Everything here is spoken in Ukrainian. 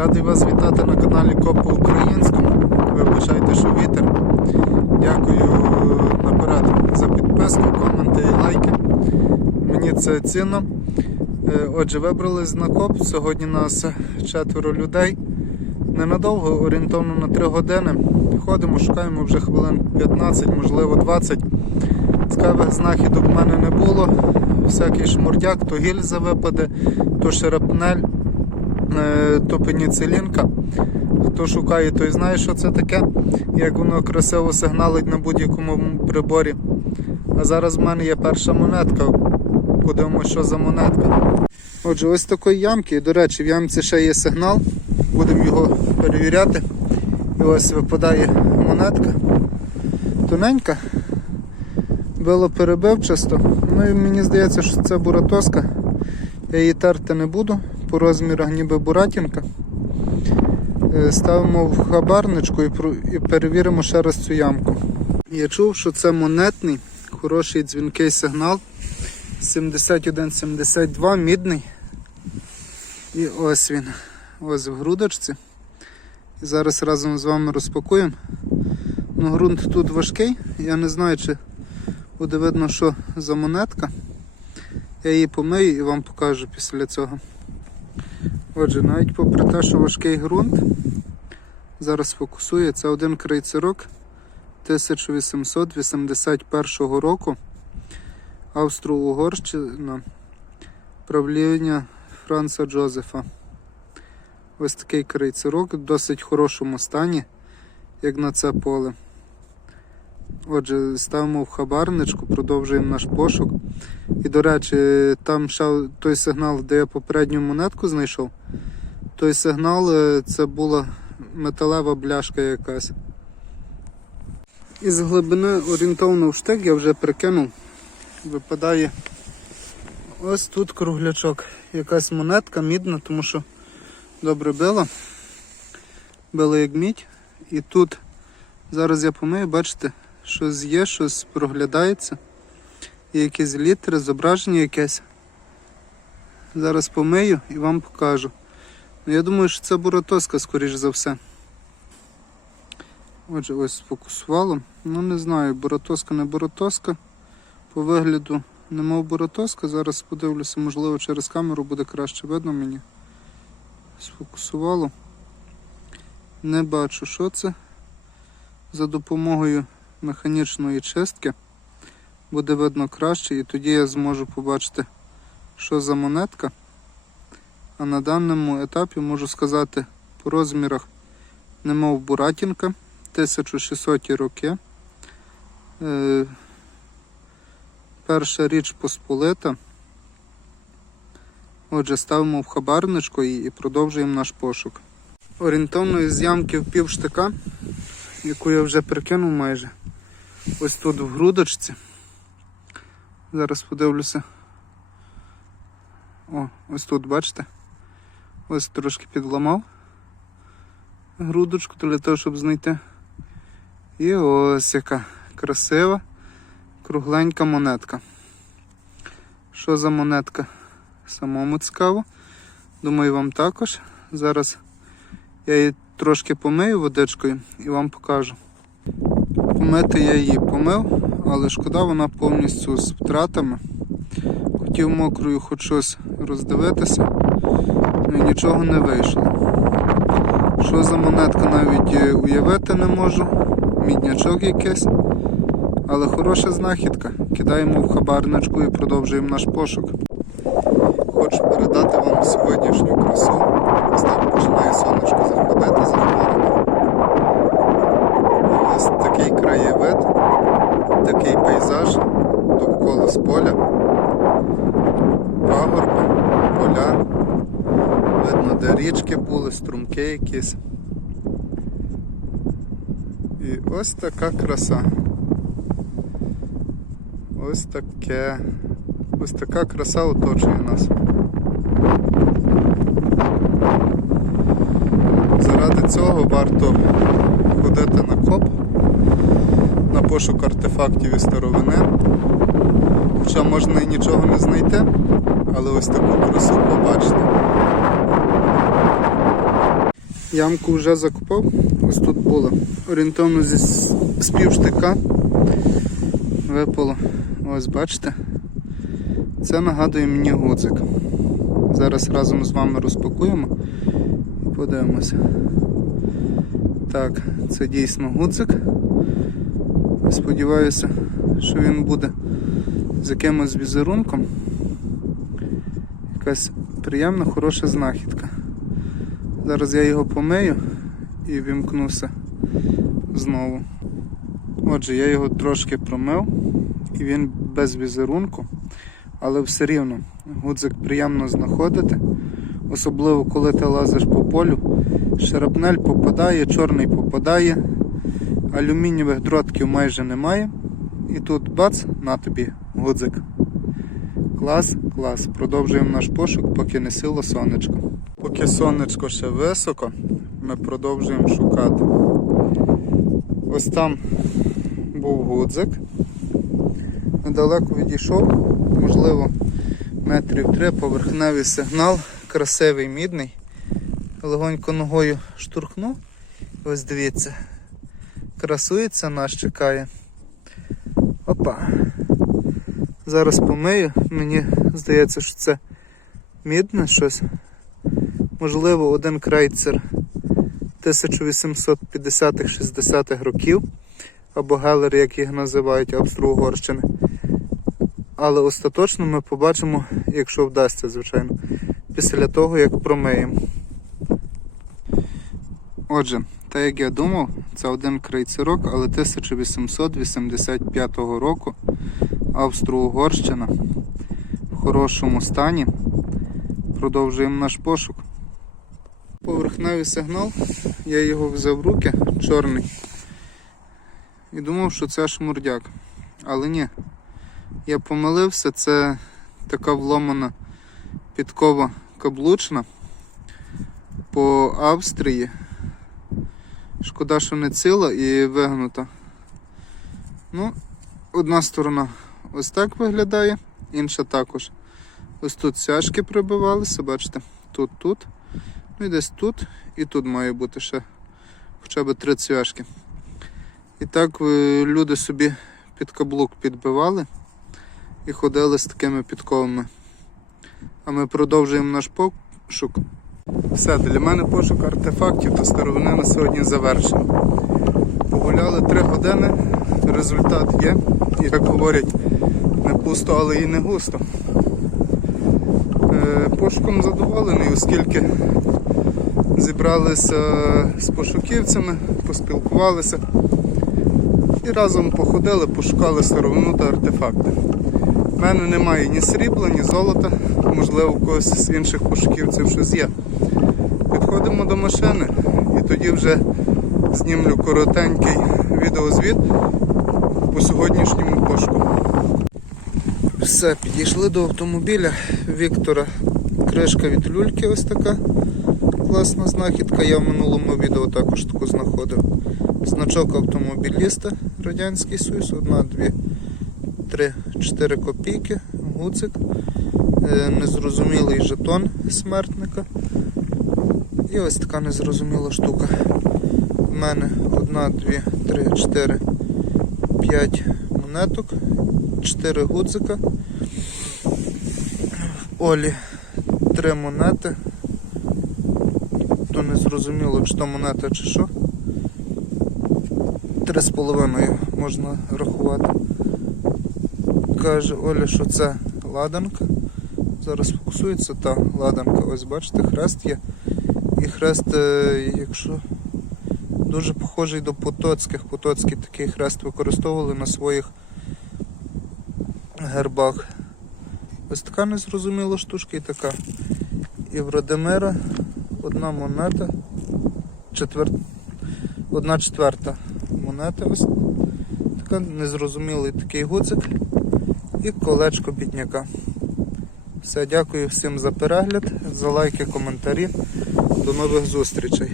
Радий вас вітати на каналі Коп по українському. Вибачайте, що вітер. Дякую наперед за підписку, коменти і лайки. Мені це цінно. Е, Отже, вибрались на коп. Сьогодні нас четверо людей. Ненадовго, орієнтовно на 3 години. Ходимо, шукаємо вже хвилин 15, можливо 20. Цікавих знахідок в мене не було. Всякий шмурдяк, то гільза випаде, то шерапнель, е, то пеніцилінка. Хто шукає, той знає, що це таке, як воно красиво сигналить на будь-якому приборі. А зараз в мене є перша монетка. Подивимося, що за монетка. Отже, ось такої ямки. І, до речі, в ямці ще є сигнал. Будемо його перевіряти. І ось випадає монетка. Тоненька. Било перебив часто. Ну і мені здається, що це буратоска. Я її терти не буду. По розмірах ніби буратінка. Е, Ставимо в хабарничку і перевіримо ще раз цю ямку. Я чув, що це монетний, хороший дзвінкий сигнал. 71-72, мідний. І ось він. Ось в грудочці. І зараз разом з вами розпакуємо. Ну, ґрунт тут важкий. Я не знаю, чи буде видно, що за монетка. Я її помию і вам покажу після цього. Отже, навіть попри те, що важкий ґрунт, зараз фокусує, це один крейцерок 1881 року. Австро-Угорщина, правління Франца Джозефа. Ось такий крейцерок в досить хорошому стані, як на це поле. Отже, ставимо в хабарничку, продовжуємо наш пошук. І, до речі, там ще той сигнал, де я попередню монетку знайшов. Той сигнал е, це була металева бляшка якась. Із глибини орієнтовно в штик я вже прикинув. Випадає ось тут круглячок. Якась монетка мідна, тому що добре била. Била як мідь. І тут зараз я помию, бачите, щось є, щось проглядається. Є якісь літери, зображення якесь. Зараз помию і вам покажу. Ну, я думаю, що це буратоска, скоріш за все. Отже, ось сфокусувало. Ну не знаю, буратоска, не буратоска. По вигляду немов буратоска. Зараз подивлюся, можливо, через камеру буде краще видно мені. Сфокусувало. Не бачу, що це. За допомогою механічної чистки буде видно краще, і тоді я зможу побачити, що за монетка. А на даному етапі можу сказати по розмірах немов Буратінка 1600 роки. Е, перша річ посполита. Отже, ставимо в хабарничку і, продовжуємо наш пошук. Орієнтовно з ямки в пів яку я вже прикинув майже. Ось тут в грудочці. Зараз подивлюся. О, ось тут, бачите? Ось трошки підламав грудочку для того, щоб знайти. І ось яка красива, кругленька монетка. Що за монетка? Самому цікаво. Думаю, вам також. Зараз я її трошки помию водичкою і вам покажу. Помити я її помив, але шкода, вона повністю з втратами. Хотів мокрою хоч щось роздивитися, ну і нічого не вийшло. Що за монетка навіть е, уявити не можу. Міднячок якийсь. Але хороша знахідка. Кидаємо в хабарничку і продовжуємо наш пошук. Хочу передати вам сьогоднішню красу. Ось так починає сонечко заходити за хмарами. І Ось такий краєвид, такий пейзаж довкола з поля, пагорби, поля. Видно, де річки були, струмки якісь. І ось така краса. Ось таке. Ось така краса оточує нас. Заради цього варто ходити на коп, на пошук артефактів і старовини. Хоча можна і нічого не знайти, але ось таку красу побачити. Ямку вже закопав. Ось тут було орієнтовно зі з півштика. Випало. Ось бачите. Це нагадує мені гудзик. Зараз разом з вами розпакуємо і подивимося. Так, це дійсно гудзик. Сподіваюся, що він буде з якимось візерунком. Якась приємна, хороша знахідка. Зараз я його помию і вімкнуся знову. Отже, я його трошки промив і він без візерунку, але все рівно гудзик приємно знаходити, особливо коли ти лазиш по полю. Шарапнель попадає, чорний попадає, алюмінієвих дротків майже немає. І тут бац, на тобі гудзик. Клас, клас. Продовжуємо наш пошук, поки не сіло сонечко. Поки сонечко ще високо, ми продовжуємо шукати. Ось там був гудзик. Недалеко відійшов, можливо, метрів три, поверхневий сигнал, красивий мідний. Легонько ногою штурхнув. Ось дивіться. Красується нас чекає. Опа. Зараз помию. Мені здається, що це мідне щось. Можливо, один крейцер 1850-60-х років, або гелер, як їх називають Австро-Угорщини. Але остаточно ми побачимо, якщо вдасться, звичайно, після того, як промиємо. Отже, так як я думав, це один крейцерок, але 1885 року Австро-Угорщина в хорошому стані. Продовжуємо наш пошук. Поверхневий сигнал, я його взяв в руки, чорний. І думав, що це шмурдяк. Але ні. Я помилився, це така вломана підкова каблучна по Австрії. Шкода, що не ціла і вигнута. Ну, одна сторона ось так виглядає, інша також. Ось тут сяжки прибивалися, бачите, тут, тут. Ну і десь тут і тут має бути ще хоча б три цвяшки. І так е, люди собі під каблук підбивали і ходили з такими підковами. А ми продовжуємо наш пошук. Все, для мене пошук артефактів та старовини на сьогодні завершено. Погуляли 3 години, результат є. І як говорять, не пусто, але і не густо. Е, Пошуком задоволений, оскільки зібралися з пошуківцями, поспілкувалися і разом походили, пошукали старовину та артефакти. У мене немає ні срібла, ні золота, можливо, у когось з інших пошуківців щось є. Підходимо до машини і тоді вже знімлю коротенький відеозвіт по сьогоднішньому пошуку. Все, підійшли до автомобіля Віктора. Кришка від люльки ось така. Класна знахідка. Я в минулому відео також таку знаходив. Значок автомобіліста Радянський Союз, одна, дві, три, чотири копійки, гуцик, е, незрозумілий жетон смертника. І ось така незрозуміла штука. У мене одна, дві, три, чотири, п'ять монеток, чотири гудзика. Олі три монети. То не зрозуміло, чи то монета, чи що. Три з половиною можна рахувати. Каже Оля, що це ладанка. Зараз фокусується та ладанка. Ось бачите, хрест є. І хрест, е, якщо дуже похожий до потоцьких. Потоцькі такий хрест використовували на своїх гербах. Ось така незрозуміла штучка і така. І в Радимира одна монета, четвер... одна четверта монета. Ось така незрозумілий такий гудзик і колечко бідняка. Все, дякую всім за перегляд, за лайки, коментарі. До нових зустрічей.